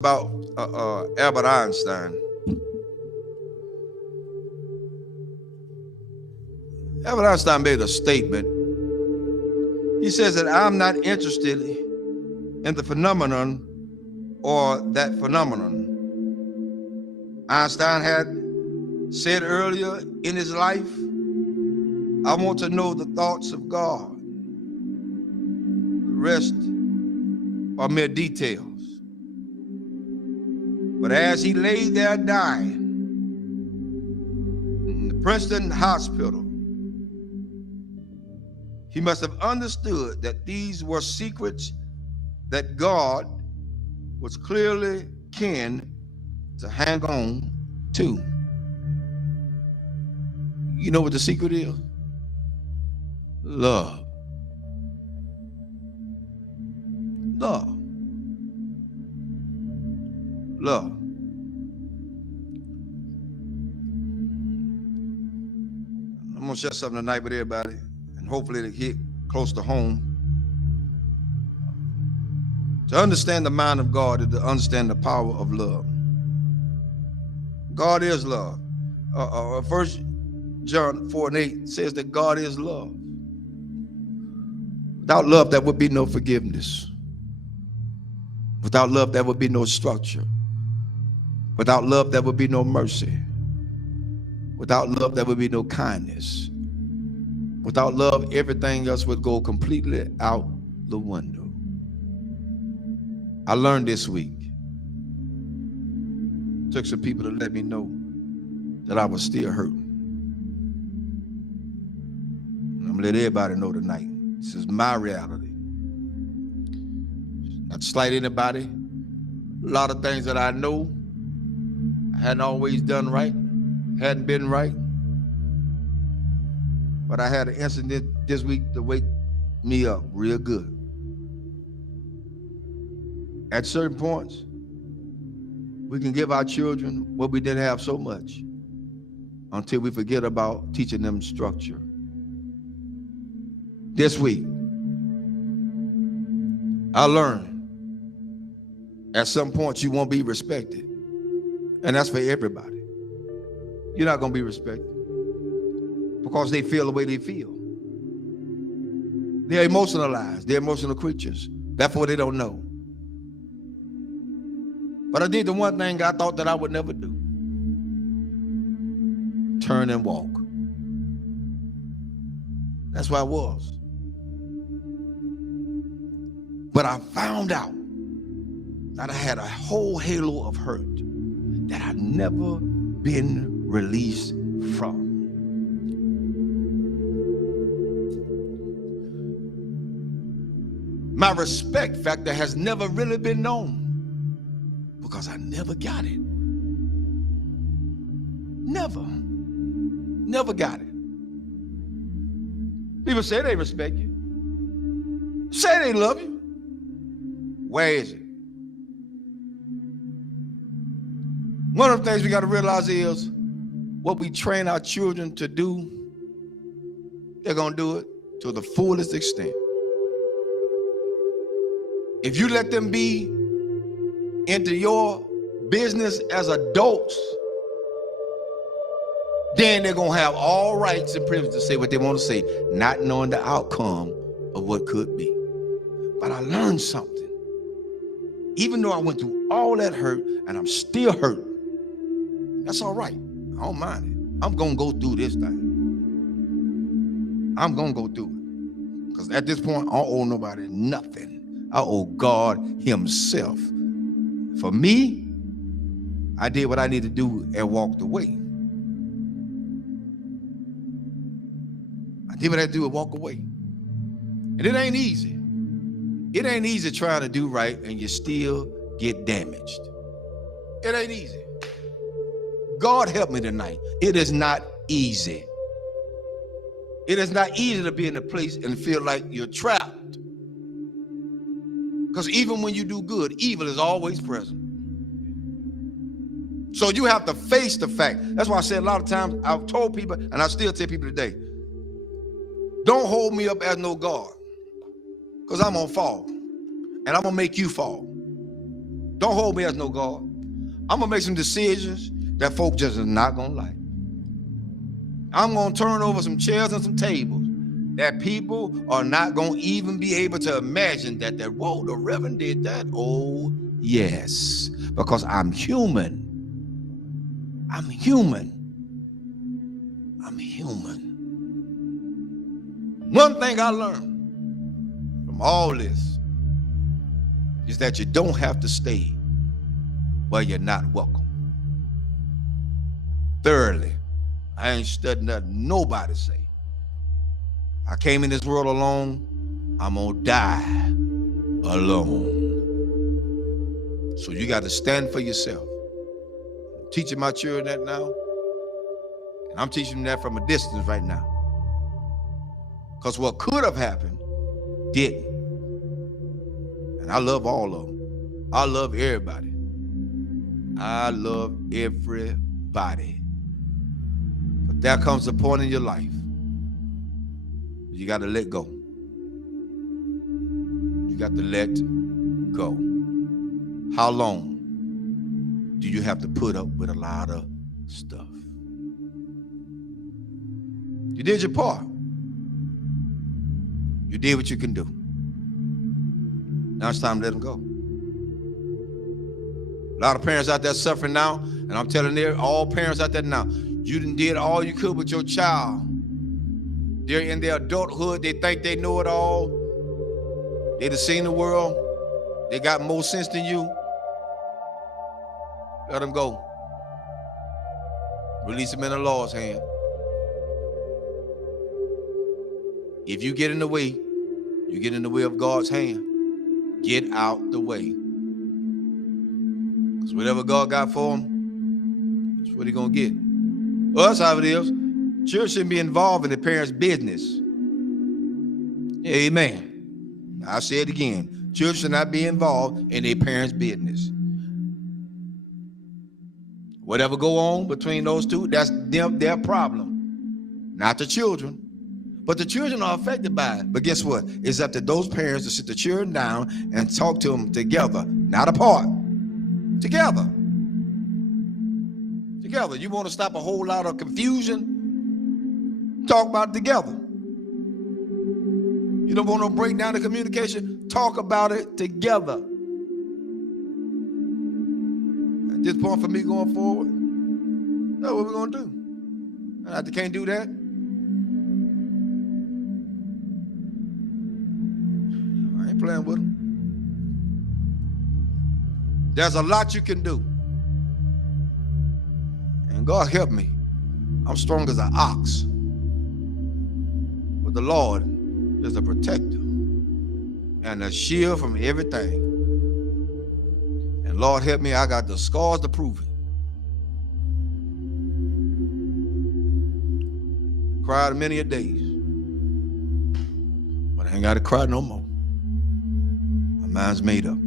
about Albert Einstein. Albert Einstein made a statement. He says that I'm not interested in the phenomenon or that phenomenon. Einstein had said earlier in his life, I want to know the thoughts of God. The rest are mere details. But as he lay there dying in the Princeton hospital, he must have understood that these were secrets that God was clearly keen to hang on to. You know what the secret is? Love. Love. Love. I'm going to share something tonight with everybody, and hopefully it'll hit close to home. To understand the mind of God is to understand the power of love. God is love. 1 John 4:8 says that God is love. Without love, there would be no forgiveness. Without love, there would be no structure. Without love, there would be no mercy. Without love, there would be no kindness. Without love, everything else would go completely out the window. I learned this week. Took some people to let me know that I was still hurting. And I'm gonna let everybody know tonight. This is my reality. Not to slight anybody. A lot of things that I know I hadn't always done right, hadn't been right. But I had an incident this week to wake me up real good. At certain points, we can give our children what we didn't have so much until we forget about teaching them structure. This week, I learned at some point you won't be respected. And that's for everybody. You're not going to be respected because they feel the way they feel. They're emotionalized. They're emotional creatures. Therefore, they don't know. But I did the one thing I thought that I would never do. Turn and walk. That's where I was. But I found out that I had a whole halo of hurt that I'd never been released from. My respect factor has never really been known because I never got it. Never got it. People say they respect you. Say they love you. Where is it? One of the things we got to realize is what we train our children to do, they're going to do it to the fullest extent. If you let them be into your business as adults, then they're going to have all rights and privileges to say what they want to say, not knowing the outcome of what could be. But I learned something. Even though I went through all that hurt and I'm still hurt, that's all right. I don't mind it. I'm going to go through this thing. I'm going to go through it. Because at this point, I don't owe nobody nothing. I owe God himself. For me, I did what I needed to do and walked away. I did what I had to do and walk away. And it ain't easy. It ain't easy trying to do right and you still get damaged. It ain't easy. God help me tonight. It is not easy. It is not easy to be in a place and feel like you're trapped. Because even when you do good, evil is always present. So you have to face the fact. That's why I said a lot of times, I've told people, and I still tell people today, don't hold me up as no God. Because I'm going to fall. And I'm going to make you fall. Don't hold me as no God. I'm going to make some decisions that folk just are not going to like. I'm going to turn over some chairs and some tables that people are not going to even be able to imagine that, whoa, the Reverend did that. Oh, yes, because I'm human. I'm human. I'm human. One thing I learned from all this is that you don't have to stay where you're not welcome. Thirdly, I ain't studying nothing nobody say. I came in this world alone. I'm gonna die alone. So you got to stand for yourself. I'm teaching my children that now, and I'm teaching them that from a distance right now. Because what could have happened didn't. And I love all of them. I love everybody. I love everybody. But there comes a point in your life you got to let go. You got to let go. How long do you have to put up with a lot of stuff? You did your part. You did what you can do. Now it's time to let them go. A lot of parents out there suffering now, and I'm telling all parents out there now, you done did all you could with your child. They're in their adulthood. They think they know it all. They done seen the world. They got more sense than you. Let them go. Release them in the Lord's hand. If you get in the way, you get in the way of God's hand. Get out the way. Because whatever God got for them, that's what he's going to get. Well, that's how it is. Children shouldn't be involved in the parents' business. Amen. I'll say it again. Children should not be involved in their parents' business. Whatever go on between those two, that's their problem. Not the children. But the children are affected by it. But guess what? It's up to those parents to sit the children down and talk to them together, not apart. Together. Together. You want to stop a whole lot of confusion? Talk about it together. You don't want to break down the communication? Talk about it together. At this point for me going forward, that's what we're going to do. And if they can't do that, I ain't playing with them. There's a lot you can do. And God help me. I'm strong as an ox. But the Lord is a protector and a shield from everything. And Lord help me, I got the scars to prove it. Cried many a days. But I ain't got to cry no more. My mind's made up.